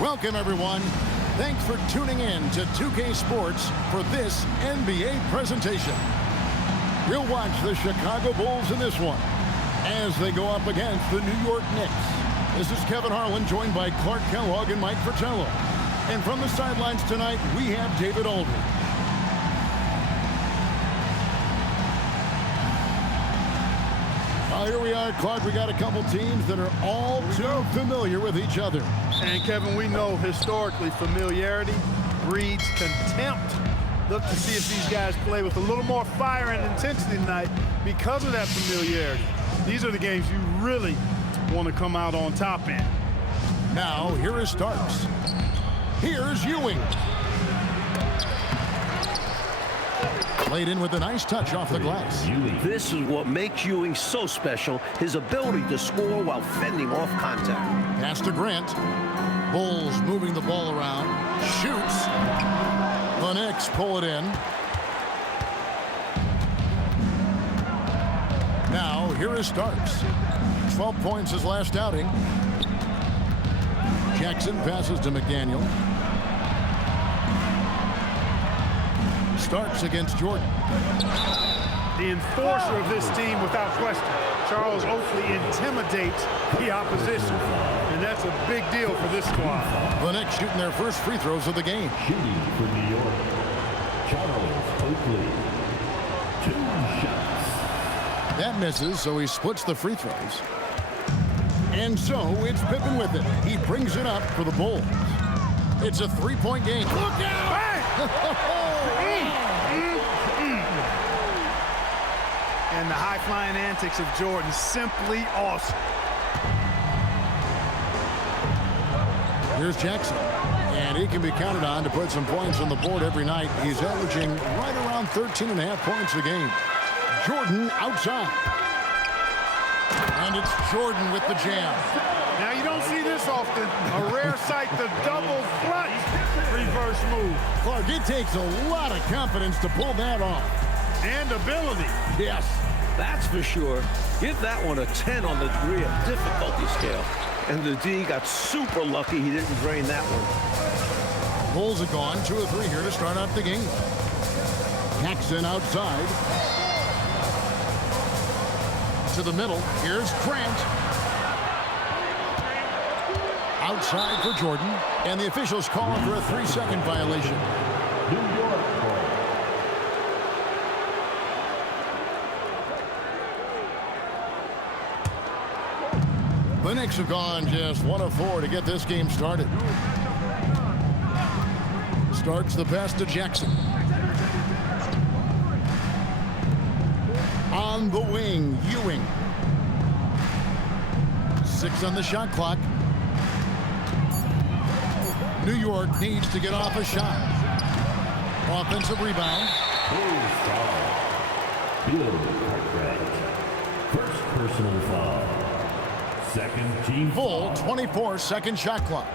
Welcome, everyone. Thanks for tuning in to 2K Sports for this NBA presentation. We'll watch the Chicago Bulls in this one as they go up against the New York Knicks. This is Kevin Harlan, joined by Clark Kellogg and Mike Fratello. And from the sidelines tonight, we have David Aldridge. Here we are, Clark. We got a couple teams that are all too familiar with each other. And Kevin, we know historically familiarity breeds contempt. Look to see if these guys play with a little more fire and intensity tonight because of that familiarity. These are the games you really want to come out on top in. Now, here is Starks. Here's Ewing. Played in with a nice touch off the glass. This is what makes Ewing so special, his ability to score while fending off contact. Pass to Grant. Bulls moving the ball around. Shoots. The Knicks pull it in. Now, here is Starks. 12 points his last outing. Jackson passes to McDaniel. Starks against Jordan. The enforcer of this team, without question. Charles Oakley intimidates the opposition, and that's a big deal for this squad. The Knicks shooting their first free throws of the game. Shooting for New York, Charles Oakley. 2 shots. That misses, so he splits the free throws. And so it's Pippen with it. He brings it up for the Bulls. It's a 3-point game. Look out! And the high-flying antics of Jordan, simply awesome. Here's Jackson. And he can be counted on to put some points on the board every night. He's averaging right around 13.5 points a game. Jordan outside. And it's Jordan with the jam. Now, you don't see this often. A rare sight, the double clutch reverse move. Clark, it takes a lot of confidence to pull that off. And ability. Yes. That's for sure. Give that one a 10 on the degree of difficulty scale. And the D got super lucky he didn't drain that one. Bulls are gone. 2 of 3 here to start out the game. Jackson outside. To the middle. Here's Grant. Outside for Jordan. And the officials calling for a 3-second violation. New York ball. The Knicks have gone just 1 of 4 to get this game started. Starts the pass to Jackson. On the wing, Ewing. 6 on the shot clock. New York needs to get off a shot. Offensive rebound. First personal foul. Second team Full 24-second shot clock.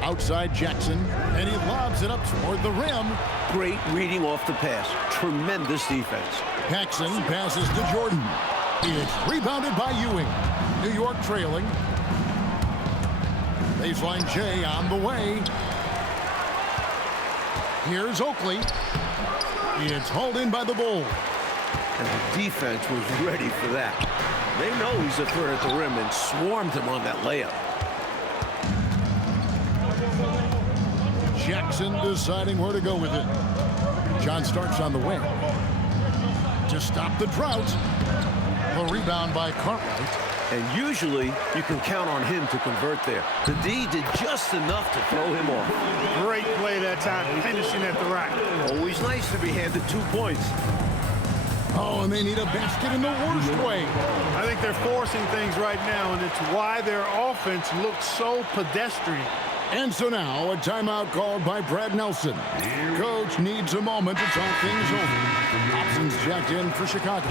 Outside Jackson, and he lobs it up toward the rim. Great reading off the pass. Tremendous defense. Paxson passes to Jordan. It's rebounded by Ewing. New York trailing. Baseline J on the way. Here's Oakley. It's hauled in by the Bulls. And the defense was ready for that. They know he's a threat at the rim and swarmed him on that layup. Jackson deciding where to go with it. John Starks on the wing. To stop the drought. A rebound by Cartwright. And usually, you can count on him to convert there. The D did just enough to throw him off. Great play that time, finishing at the rack. Always nice to be handed 2 points. Oh, and they need a basket in the worst way. I think they're forcing things right now, and it's why their offense looks so pedestrian. And so now, a timeout called by Brad Nelson. Coach needs a moment to talk things over. Options jacked in for Chicago.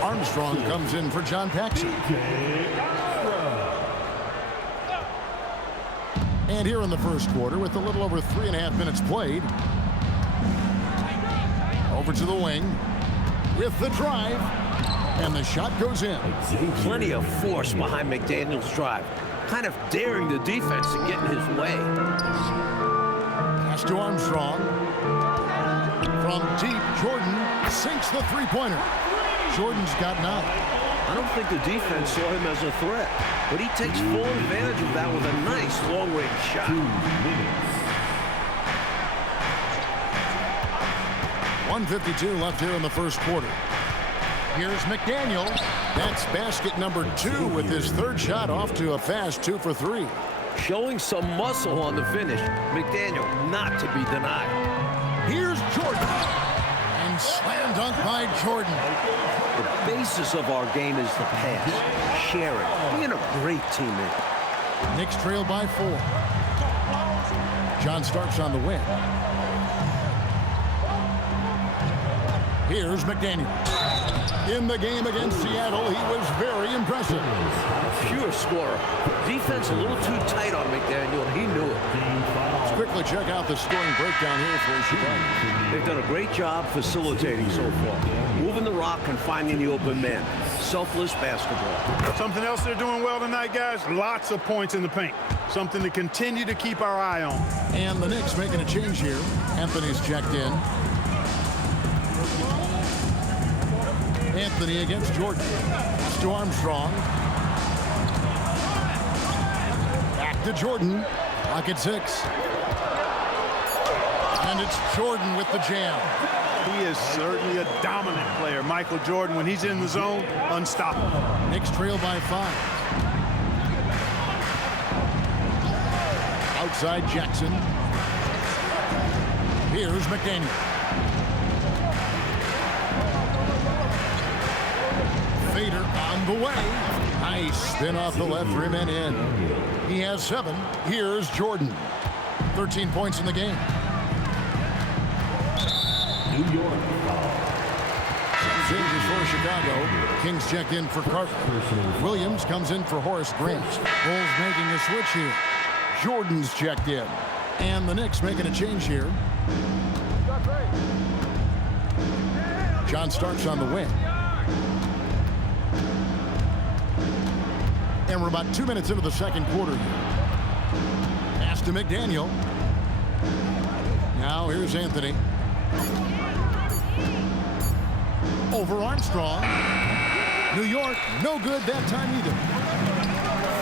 Armstrong comes in for John Paxson. And here in the first quarter, with a little over 3.5 minutes played. Over to the wing. With the drive. And the shot goes in. Plenty of force behind McDaniel's drive. Kind of daring the defense to get in his way. Pass to Armstrong. From deep, Jordan sinks the three-pointer. Jordan's got 9. I don't think the defense saw him as a threat, but he takes full advantage of that with a nice long-range shot. 2 minutes. 1:52 left here in the first quarter. Here's McDaniel. That's basket number 2 with his third shot off to a fast 2 for 3. Showing some muscle on the finish. McDaniel not to be denied. Here's Jordan. And slam dunk by Jordan. The basis of our game is the pass, sharing, being a great teammate. Knicks trail by 4. John Starks on the wing. Here's McDaniel. In the game against Seattle, he was very impressive. Pure scorer. Defense a little too tight on McDaniel, and he knew it. Let's quickly check out the scoring breakdown here for Chicago. They've done a great job facilitating so far. Moving the rock and finding the open man. Selfless basketball. Something else they're doing well tonight, guys. Lots of points in the paint. Something to continue to keep our eye on. And the Knicks making a change here. Anthony's checked in. Anthony against Jordan. Pass to Armstrong. Back to Jordan. Pocket 6. And it's Jordan with the jam. He is certainly a dominant player. Michael Jordan, when he's in the zone, unstoppable. Knicks trail by 5. Outside Jackson. Here's McDaniel. Fader on the way. Nice spin off the left rim and in. He has 7. Here's Jordan. 13 points in the game. New York. Changes for Chicago. Kings checked in for Carter. Williams comes in for Horace Grant. Bulls making a switch here. Jordan's checked in. And the Knicks making a change here. John Starks on the wing. And we're about 2 minutes into the second quarter here. Pass to McDaniel. Now here's Anthony. Over Armstrong. New York, no good that time either.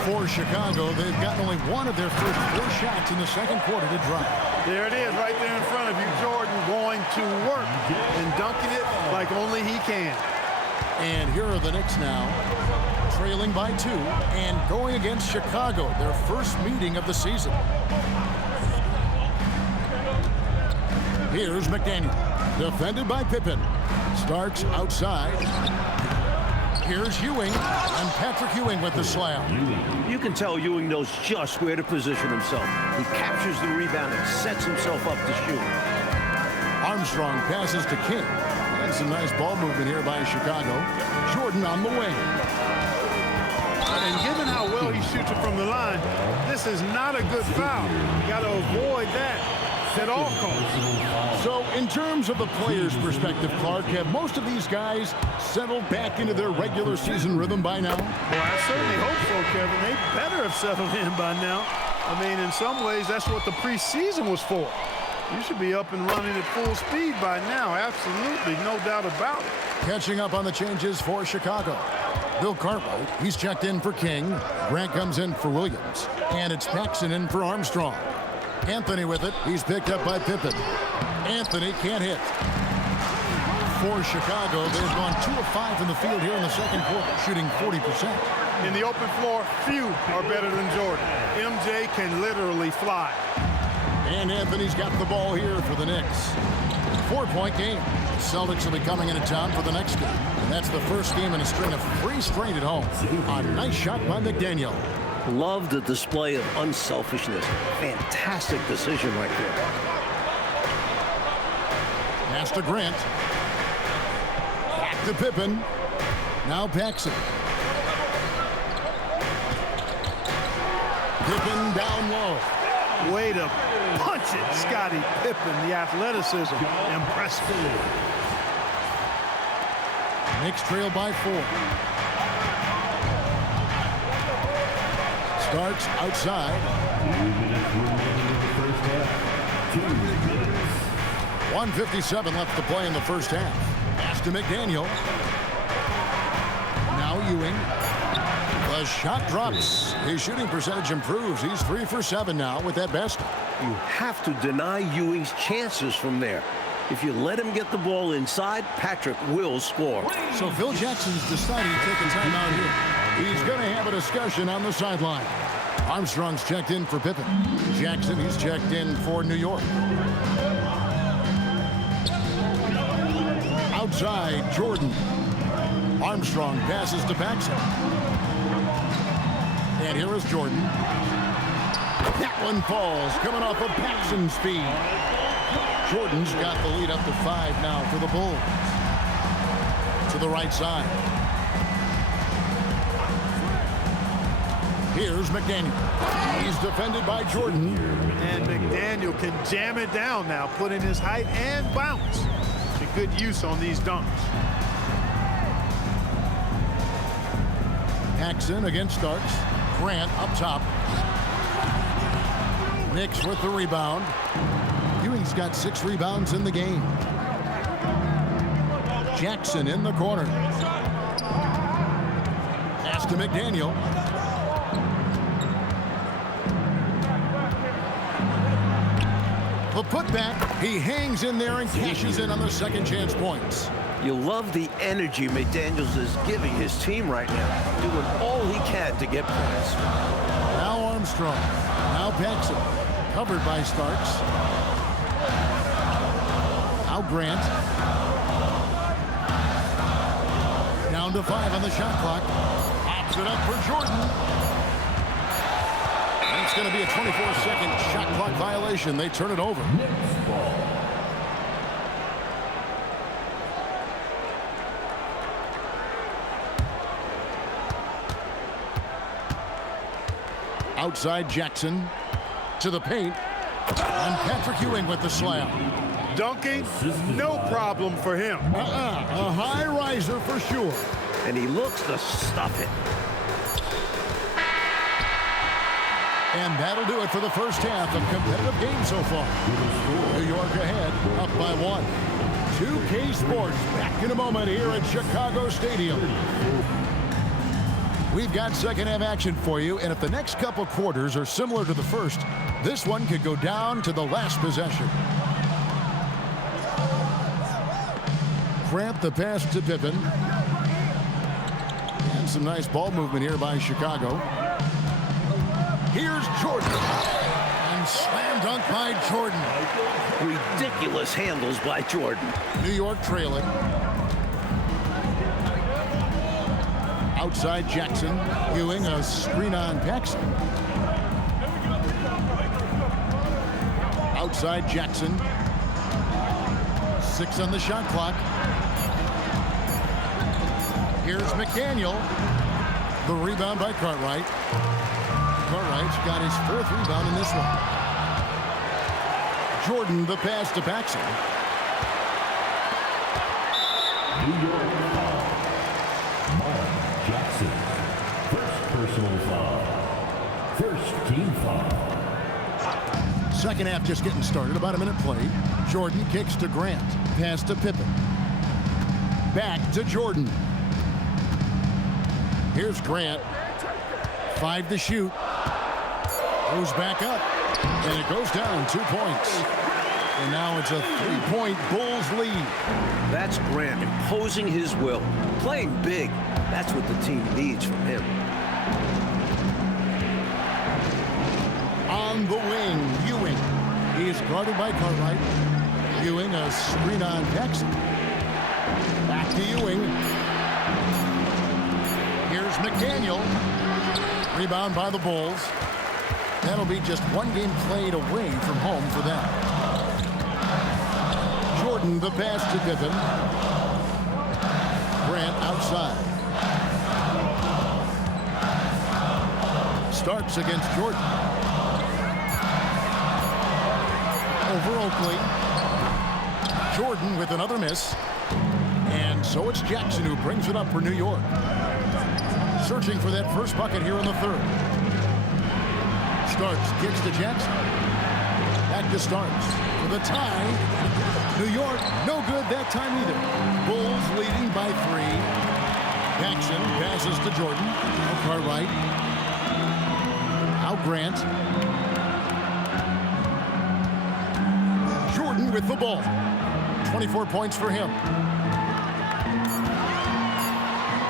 For Chicago, they've gotten only one of their first 4 shots in the second quarter to drop. There it is, right there in front of you. Jordan going to work and dunking it like only he can. And here are the Knicks now, trailing by 2 and going against Chicago, their first meeting of the season. Here's McDaniel, defended by Pippen. Starks outside. Here's Ewing, and Patrick Ewing with the slam. You can tell Ewing knows just where to position himself. He captures the rebound and sets himself up to shoot. Armstrong passes to King. And some nice ball movement here by Chicago. Jordan on the wing. And given how well he shoots it from the line, this is not a good foul. You got to avoid that at all costs. So in terms of the players' perspective, Clark, have most of these guys settled back into their regular season rhythm by now? Well, I certainly hope so, Kevin. They better have settled in by now. I mean, in some ways, that's what the preseason was for. You should be up and running at full speed by now. Absolutely, no doubt about it. Catching up on the changes for Chicago. Bill Cartwright, he's checked in for King. Grant comes in for Williams. And it's Paxson in for Armstrong. Anthony with it. He's picked up by Pippen. Anthony can't hit. For Chicago, they've gone 2 of 5 in the field here in the second quarter, shooting 40%. In the open floor, few are better than Jordan. MJ can literally fly. And Anthony's got the ball here for the Knicks. 4-point game. The Celtics will be coming into town for the next game. And that's the first game in a string of 3 straight at home. A nice shot by McDaniel. Love the display of unselfishness. Fantastic decision right there. Pass to Grant. Back to Pippen. Now Paxson. Pippen down low. Way to punch it, Scottie Pippen. The athleticism, impressive. Knicks trail by 4. Starts outside. 1:57 left to play in the first half. Pass to McDaniel. Now Ewing. The shot drops. His shooting percentage improves. He's 3 for 7 now with that basket. You have to deny Ewing's chances from there. If you let him get the ball inside, Patrick will score. So Phil Jackson's deciding to take a time out here. He's going to have a discussion on the sideline. Armstrong's checked in for Pippen. Jackson, he's checked in for New York. Outside, Jordan. Armstrong passes to Paxson. And here is Jordan. That one falls, coming off of Paxson's speed. Jordan's got the lead up to 5 now for the Bulls. To the right side. Here's McDaniel. He's defended by Jordan. And McDaniel can jam it down now, put in his height and bounce. A good use on these dunks. Paxson against Starks. Grant up top. Knicks with the rebound. Ewing's got 6 rebounds in the game. Jackson in the corner. Pass to McDaniel. The putback. He hangs in there and cashes in on the second chance points. You love the energy McDaniels is giving his team right now, doing all he can to get points. Now Armstrong. Now Paxson. Covered by Starks. Now Grant. Down to 5 on the shot clock. Pops it up for Jordan. And it's going to be a 24-second shot clock violation. They turn it over. Outside Jackson to the paint. And Patrick Ewing with the slam. Dunking, no problem for him. A high riser for sure. And he looks to stuff it. And that'll do it for the first half of competitive game so far. New York ahead, up by 1. 2K Sports back in a moment here at Chicago Stadium. We've got second half action for you, and if the next couple quarters are similar to the first, this one could go down to the last possession. Grant the pass to Pippen. And some nice ball movement here by Chicago. Here's Jordan. And slam dunk by Jordan. Ridiculous handles by Jordan. New York trailing. Outside Jackson. Ewing, a screen on Paxson. Outside Jackson. 6 on the shot clock. Here's McDaniel. The rebound by Cartwright. Cartwright's got his 4th rebound in this one. Jordan the pass to Paxson. New York foul. Mark Jackson. First personal foul. First team foul. Second half just getting started. About a minute played. Jordan kicks to Grant. Pass to Pippen. Back to Jordan. Here's Grant. 5 to shoot. Goes back up. And it goes down 2 points. And now it's a 3-point Bulls lead. That's Grant imposing his will. Playing big. That's what the team needs from him. On the wing, Ewing. He is guarded by Cartwright. Ewing, a screen on Paxson. Back to Ewing. Here's McDaniel. Rebound by the Bulls. That'll be just 1 game played away from home for them. Jordan the pass to Pippen. Grant outside. Starks against Jordan. Over Oakley. Jordan with another miss. And And so it's Jackson who brings it up for New York. Searching for that first bucket here in the third. Starks, kicks to Jackson. Back to Starks for the tie. New York, no good that time either. Bulls leading by 3. Jackson passes to Jordan. Now Cartwright. Now Grant. Jordan with the ball. 24 points for him.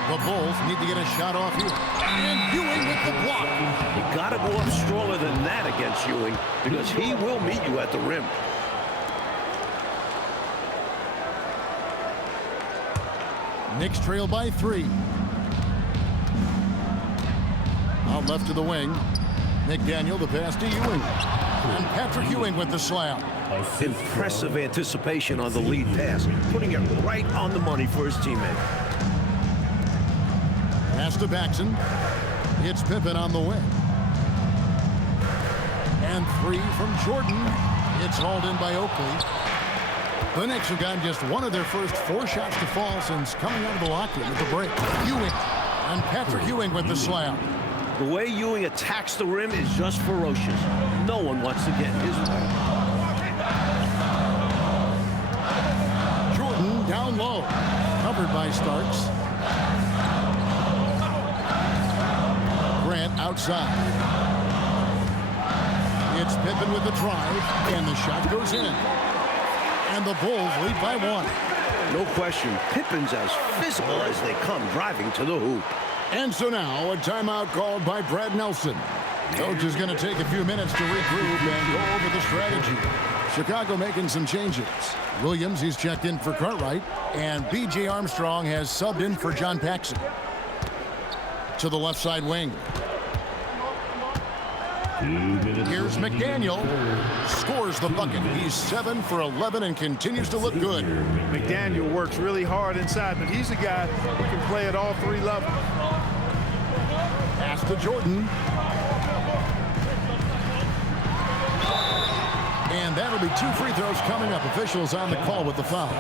The Bulls need to get a shot off here. And Ewing with the block. You got to go up stronger than that against Ewing because he will meet you at the rim. Knicks trail by 3. Out left to the wing. McDaniel the pass to Ewing. And Patrick Ewing with the slam. Impressive anticipation on the lead pass, putting it right on the money for his teammate. Pass to Baxton. It's Pippen on the wing. And 3 from Jordan. It's hauled in by Oakley. The Knicks have gotten just one of their first 4 shots to fall since coming out of the locker room with the break. Ewing. And Patrick Ewing with the slam. The way Ewing attacks the rim is just ferocious. No one wants to get in his way. Jordan down low. Covered by Starks. Grant outside. It's Pippen with the drive, and the shot goes in. And the Bulls lead by 1. No question, Pippen's as physical as they come driving to the hoop. And so now a timeout called by Brad Nelson. Coach is going to take a few minutes to regroup and go over the strategy. Chicago making some changes. Williams, he's checked in for Cartwright, and B.J. Armstrong has subbed in for John Paxson. To the left side wing. Here's McDaniel. Scores the bucket. He's 7 for 11 and continues to look good. McDaniel works really hard inside, but he's a guy who can play at all 3 levels. Pass to Jordan. And that'll be 2 free throws coming up. Officials on the call with the foul.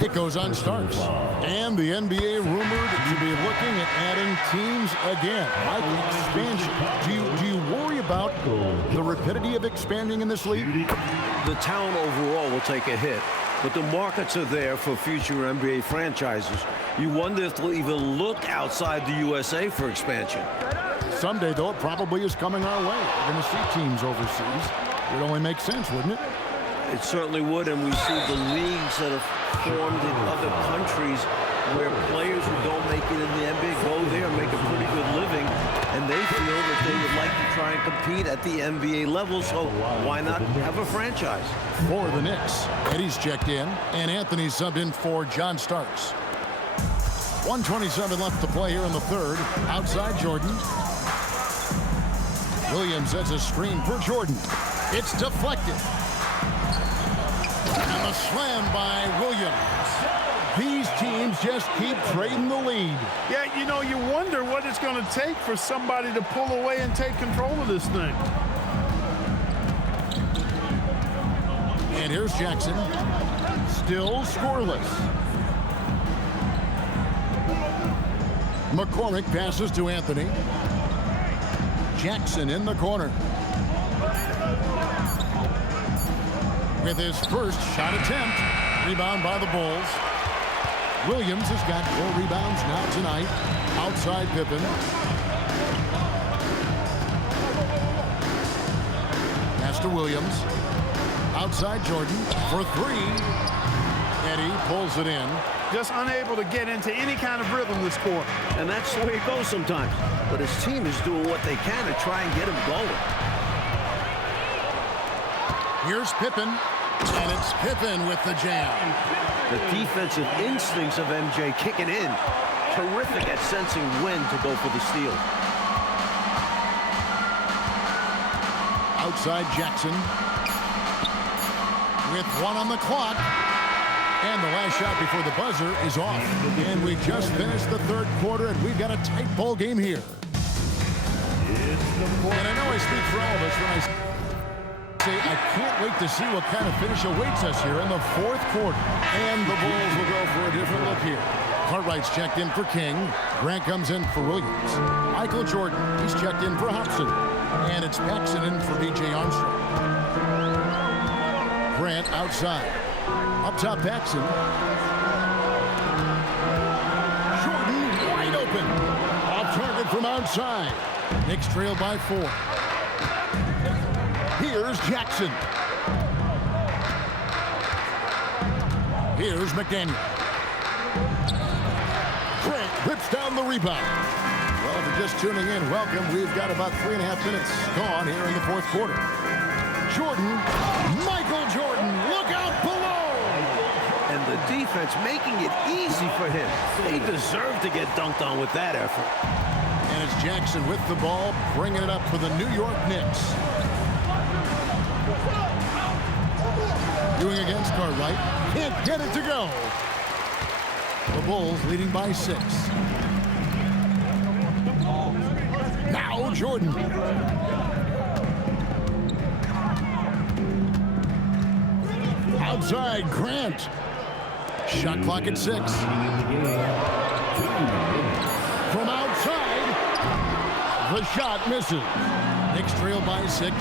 It goes on Starks. And the NBA rumored to be looking at adding teams again. Like expansion. Do you worry about the rapidity of expanding in this league? The town overall will take a hit, but the markets are there for future NBA franchises. You wonder if they'll even look outside the USA for expansion. Someday, though, it probably is coming our way. We're going to see teams overseas. It would only make sense, wouldn't it? It certainly would, and we see the leagues that have formed in other countries where players who don't make it in the NBA go there and make a pretty good living, and they feel that they would like to try and compete at the NBA level, so why not have a franchise? For the Knicks, Eddie's checked in, and Anthony subbed in for John Starks. 1:27 left to play here in the third. Outside Jordan. Williams sets a screen for Jordan. It's deflected. And a slam by Williams. These teams just keep trading the lead. Yeah, you know, you wonder what it's going to take for somebody to pull away and take control of this thing. And here's Jackson. Still scoreless. McCormick passes to Anthony. Jackson in the corner. With his first shot attempt. Rebound by the Bulls. Williams has got 4 rebounds now tonight. Outside Pippen. Pass to Williams. Outside Jordan for 3. Eddie pulls it in. Just unable to get into any kind of rhythm this quarter. And that's the way it goes sometimes. But his team is doing what they can to try and get him going. Here's Pippen. And it's Pippen with the jam. The defensive instincts of MJ kicking in. Terrific at sensing when to go for the steal. Outside Jackson. With 1 on the clock. And the last shot before the buzzer is off. And we just finished the third quarter, and we've got a tight ball game here. And I know I speak for all of us when I say say I can't wait to see what kind of finish awaits us here in the fourth quarter. And the Bulls will go for a different look here. Cartwright's checked in for King. Grant comes in for Williams. Michael Jordan, he's checked in for Hobson. And it's Paxson in for B.J. Armstrong. Grant outside. Up top, Paxson. Jordan wide open. Off target from outside. Knicks trail by 4. Here's Jackson. Here's McDaniel. Grant rips down the rebound. Well, if you're just tuning in, welcome. We've got about 3.5 minutes gone here in the fourth quarter. Jordan, Michael Jordan, look out below! And the defense making it easy for him. They deserve to get dunked on with that effort. And it's Jackson with the ball, bringing it up for the New York Knicks. Doing against Cartwright. Can't get it to go. The Bulls leading by 6. Now Jordan. Outside, Grant. Shot clock at 6. From outside, the shot misses. Knicks trail by 6.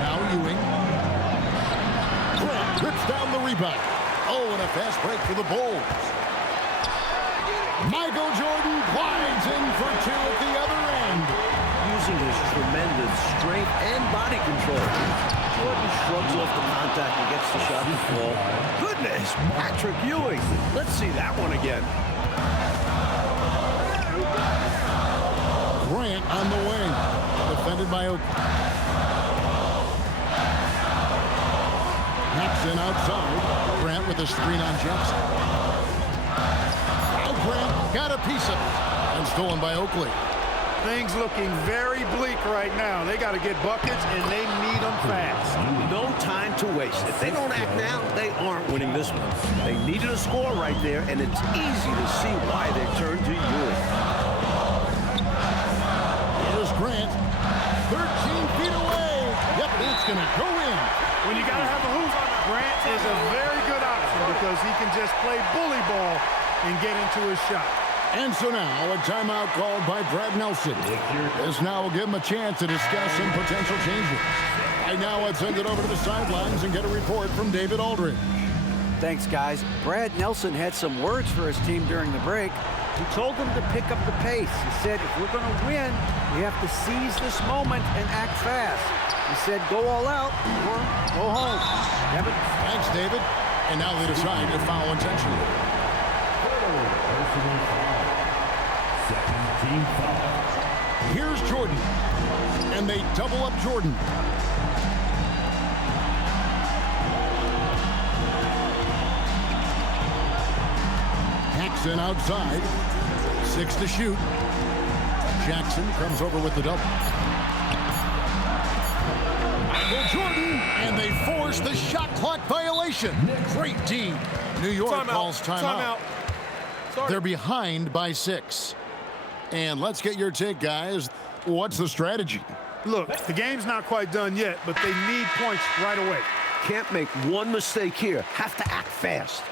Now Ewing. Grant rips down the rebound. Oh, and a fast break for the Bulls. Michael Jordan glides in for 2 at the other end. Using his tremendous strength and body control, Jordan shrugs off the contact and gets the shot to fall. Goodness, Patrick Ewing. Let's see that one again. Grant on the wing. Defended by Oak. Paxson outside. Grant with a screen on Jackson. Now Grant got a piece of it. And stolen by Oakley. Things looking very bleak right now. They got to get buckets, and they need them fast. No time to waste. If they don't act now, they aren't winning this one. They needed a score right there, and it's easy to see why they turned to Ewing. Here's Grant. 13 feet away. Yep, that's going to go in. When you got to have a hoop, Grant is a very good option because he can just play bully ball and get into his shot. And so now, a timeout called by Brad Nelson. This now will give him a chance to discuss some potential changes. Right now, let's send it over to the sidelines and get a report from David Aldridge. Thanks, guys. Brad Nelson had some words for his team during the break. He told them to pick up the pace. He said, if we're going to win, we have to seize this moment and act fast. He said, go all out or go home. Devin? Thanks, David. And now they decide to foul intentionally. Second team foul. Here's Jordan. And they double up Jordan. Paxson outside. 6 to shoot. Jackson comes over with the double. Michael Jordan, and they force the shot clock violation. Great D. New York calls timeout. They're behind by 6. And let's get your take, guys. What's the strategy? Look, the game's not quite done yet, but they need points right away. Can't make one mistake here. Have to act fast.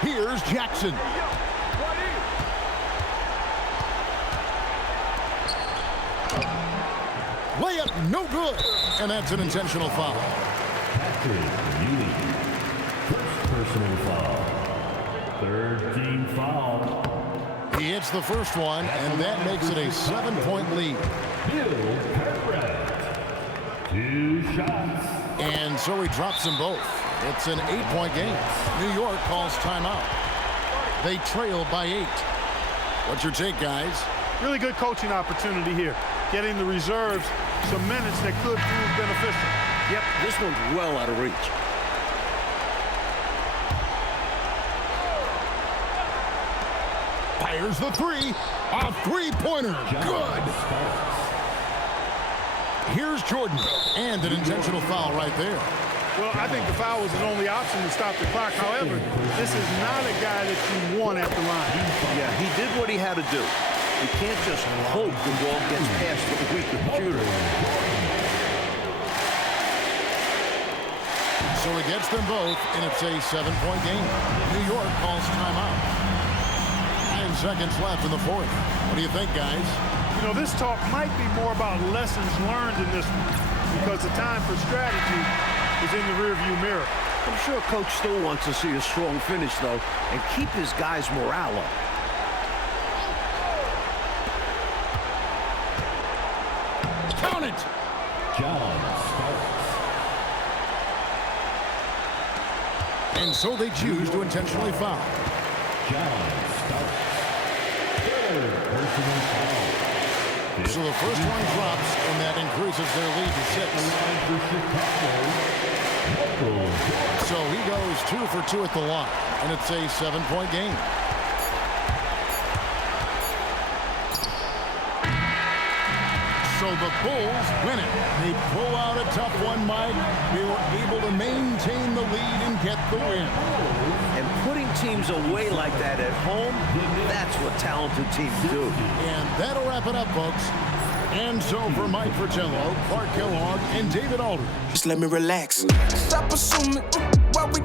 Here's Jackson. Layup no good. And that's an intentional foul. Patrick Ewing. First personal foul. Third team foul. He hits the first one, and that makes it a 7-point lead. Bill Cartwright. 2 shots. And so he drops them both. It's an 8-point game. New York calls timeout. They trail by 8. What's your take, guys? Really good coaching opportunity here. Getting the reserves some minutes that could prove beneficial. Yep, this one's well out of reach. Fires the 3. A 3-pointer. Good. Here's Jordan. And an intentional foul right there. Well, I think the foul was his only option to stop the clock. However, this is not a guy that you want at the line. Yeah, he did what he had to do. You can't just hope the ball gets past the weaker shooter. So he gets them both, and it's a 7-point game. New York calls timeout. 9 seconds left in the fourth. What do you think, guys? You know, this talk might be more about lessons learned in this one because the time for strategy is in the rearview mirror. I'm sure Coach still wants to see a strong finish, though, and keep his guys' morale up. Count it! John starts. And so they choose to intentionally foul. John starts. Third personal foul. So the first one drops, and that increases their lead to 6. So he goes 2 for 2 at the line, and it's a 7-point game. So the Bulls win it. They pull out a tough one, Mike. They were able to maintain the lead and get the win. And putting teams away like that at home, that's what talented teams do. And that'll wrap it up, folks. And so for Mike Fratello, Clark Kellogg, and David Aldridge. Just let me relax. Stop assuming what we